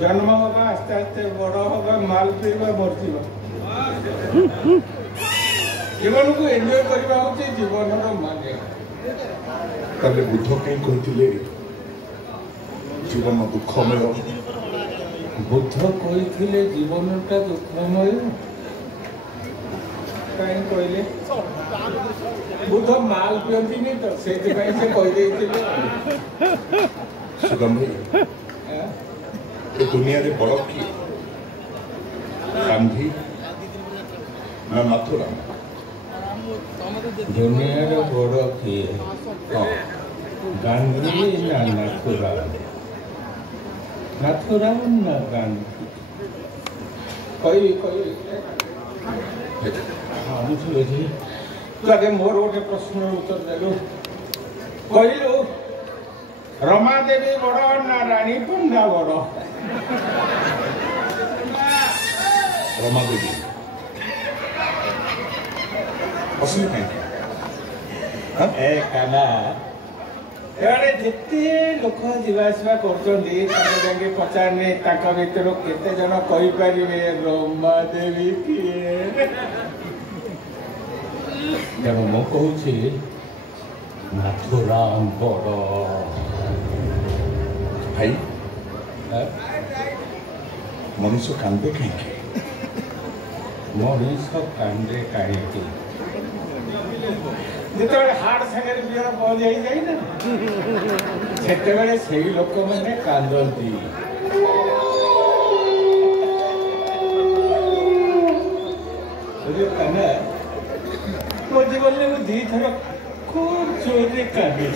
जन्म हवा आस्ते आस्ते बड़ हवा माल पीवा मरजिबा जीवन को एंजॉय करबा होची जीवन रो माने तले बुद्ध कहीं कहते जीवन दुखमय बुद्ध कहते जीवनटा दुखमय कहीं कहले बुद्ध माल पियंती नहीं तो से सुगम भाई ये दुनिया रे बड़ किए गांधी ना नाथुराम दुनिया रे बड़ किए गांधी ना नाथुराम नाथुराम ना गांधी कोई हाँ बुझे तू आगे मोर गोटे प्रश्न उत्तर देलु कहलु रमा देवी बड़ ना रानी पंडा बड़ रमा देवी असली कहीं ए काना एवडे जिते लोक जीवासवा करछन्ती ताके जाके पचारने ताका भितर केते जन कहि परिबे रमा देवी किए तेणु मु कहूँ नाथुराम बड़ भाई मनुष्य कांदे कहीं मनुष्य कांदे कहीं जिते हार्ट सागर बियर बल जाए ना से लोक मैंने कांदती मो जीवन में दी थर खूब जोर कांदी